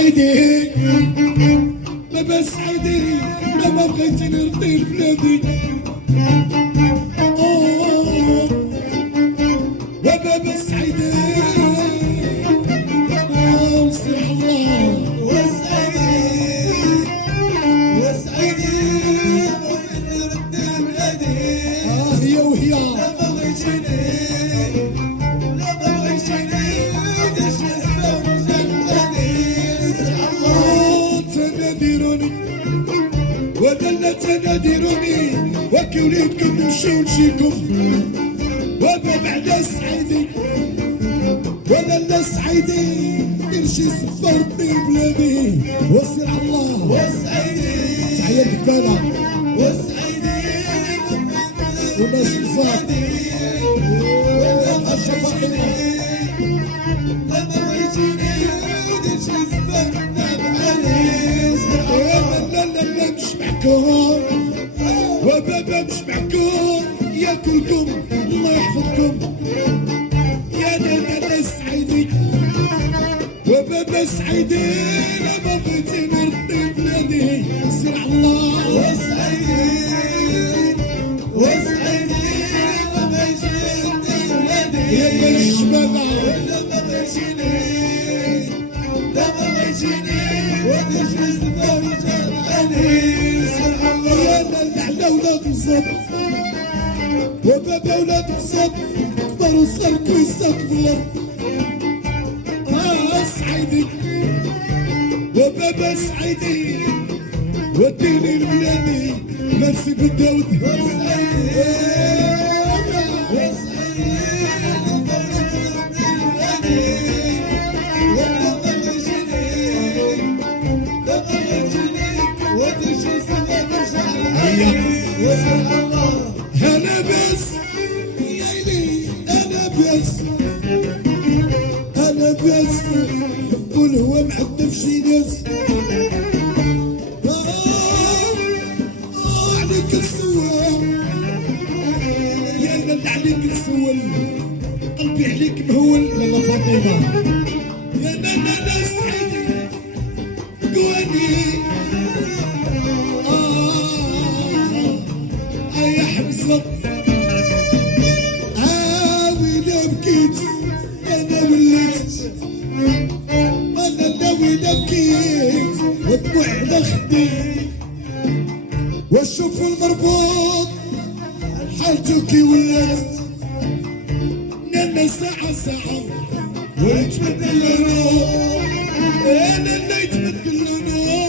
سعيدي بابا سعيدي ما بغيتي نرضي بلادي وبابا سعيدي وسع الله وسعيدي بغيت نرضي بلادي هي وهي لا ما بغيتيني لا ما بغيتيني داش نسبة تناديروني ولا تناديروني وكي وليدكم نمشيو نجيكم وما بعد سعيدي ولا سعيدي دير شي سفر دير بلادي وسير على الله وسعيدي تحية الدكانة وسعيدي وناس الفات ولا بغيتيني لا ما بغيتيني داش نسبة لا مش معكم وبابا مش معكم ياكلكم الله يحفظكم يا نانا سعيدي وبابا سعيدي لما بغيتي نرضي بلادي سير على الله وسعيدي ما بغيتيني نرضي بلادي يا الشبابة لا ما بغيتيني لا ما بغيتيني وداش نسبة يا نانا على ولاد الزب وبابا ولاد الزب اختاروا سركوا يستقبلوا سعيدي وبابا سعيدي وديني لبلادي ما نسيب الداود انا بس يا لي انا بس انا بس قول هو معذب شي ناس عليك السوال يا لا عليك السوال قلبي عليك مهول لما فاطمه يا نانا سعيدي قواني يا حمزه وين بكيت انا وليت انا وين بكيت ودموع على خدي واشوف المربوط حالته كي ولات نانا ساعة ساعة ويتبدل لونه انا اللي يتبدل لونه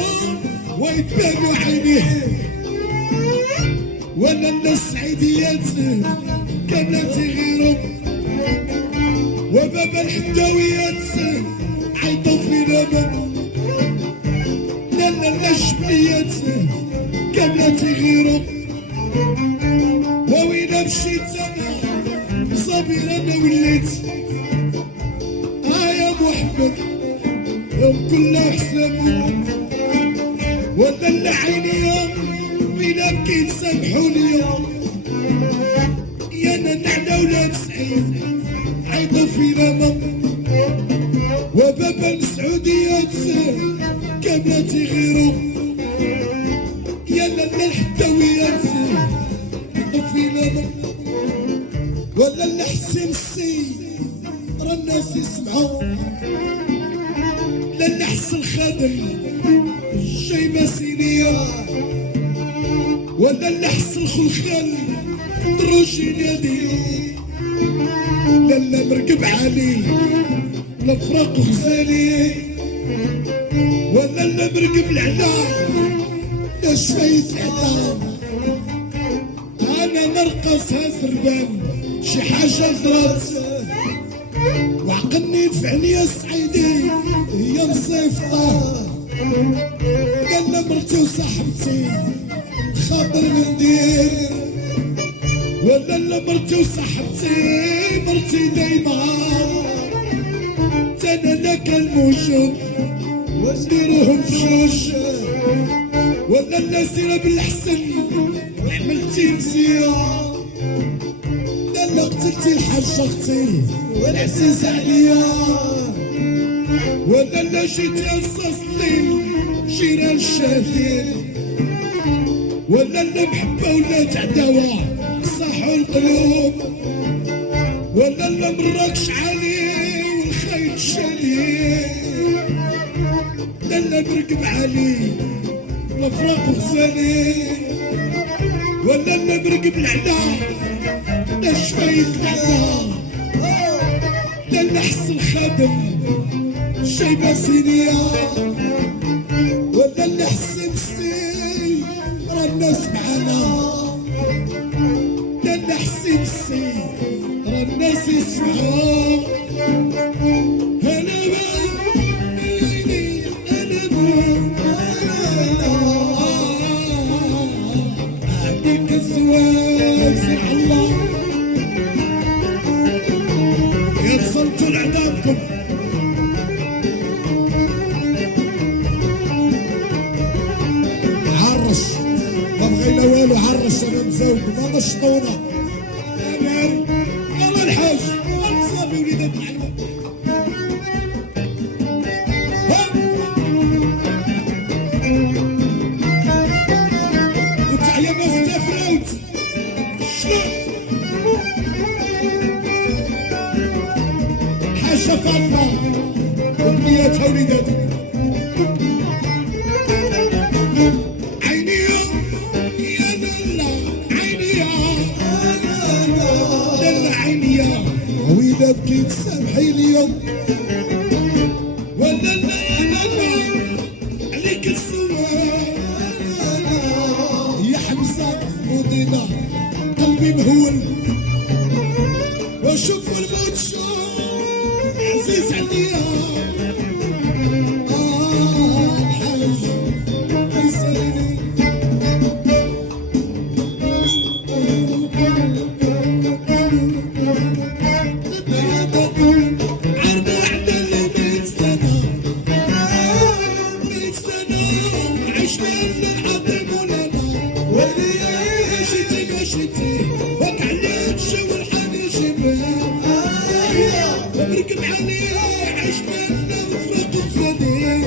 ويتبان عينيه وانا السعيديات كانت غيرهم وبابا الحداويات عيطوا في لبن لا الشبليات كانت غيرهم وين مشيت انا صابر انا وليت يا محمد يوم كلها حسابهم ولا عيني وين بكيت سامحوني يا نانا ولاد سعيد عيطوا في لمم وبابا السعوديات كانت غيرهم يا نانا الحداويات عيطوا في لمم ولا الحسين السي راه الناس يسمعوا لا الحس الخادم الشيبه سينيه ولا اللحس الخلخال دروشي نادي لا مركب عالي لا فراق غزالي ولا مركب العلا لا شوية العلا انا نرقصها زربان شي حاجة درات وعقلني في عينيا سعيدي هي مصيفطة لا مرتي وصاحبتي خاطر ندير ولا مرتي وصاحبتي مرتي دايما انا لك الموجود ونديروهم بجوج ولا النسيرة بالحسن عملتي مزيان لا قتلتي الحاجة اختي والعزيز عليا ولا لا جيت يصصلي جيران الشاهدين ولا المحبة ولات عداوة صاحوا القلوب ولا مراكش علي والخيل شالي لا مركب علي الافراق غزالي ولا مركب العلا لا شفايك العلا لا حس الخادم شايبة صينية ولا اللي حس مسي راه الناس معانا لا اللي حس مسي راه الناس يسمعوا انا بايني عليك الزواج سمع الله يتصلتوا لعذابكم ما بغينا والو عرش انا مزوج ما نشطونا يلا الحاج صافي وليدات معلوم وتعيا ناس تفراوت شنو حاجة فاطمة وبنياتها وليداتها وإذا بكيت سامحي لي ولا لا عليك السواد يا حمزة مدينة قلبي مهول واشوف الموت عزيز عليا الحاج يسالني مركب عليه عشنا وفرق وفدين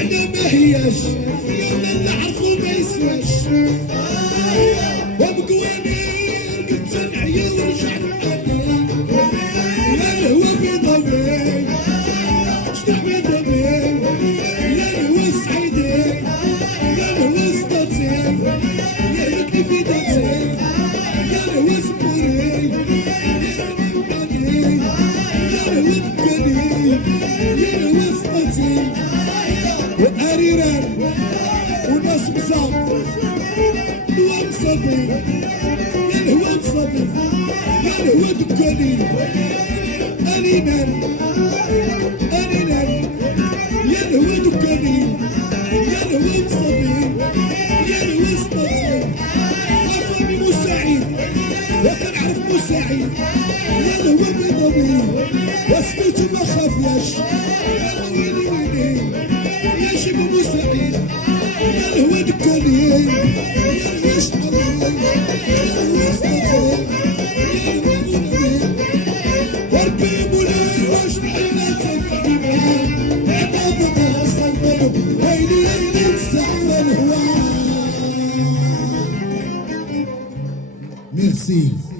انا ما هياش يوم اللي عرفوا ما يسواش وبقوانير قلت نعيا ورجعت نحنين يا الهوى بيضاوي شتح بيضاوي يا الهوى السعيدين يا الهوى سطاتين يا لكني في داتين يا الهوى سبورين وقريران وناس مصاب الهوى مصابي يا الهوى مصابي يا الهوى دكاني أنينان يا الهوى دكاني يا الهوى مصابي يا الهوى سطاتي عرفني مساعد وكنعرف مساعد يا الهوى بيضاوي وسميتو ما خافياش يا ويلي ويلي يا شيب مساعد يا الهوى دكاني يا الهوى شطري يا الهوى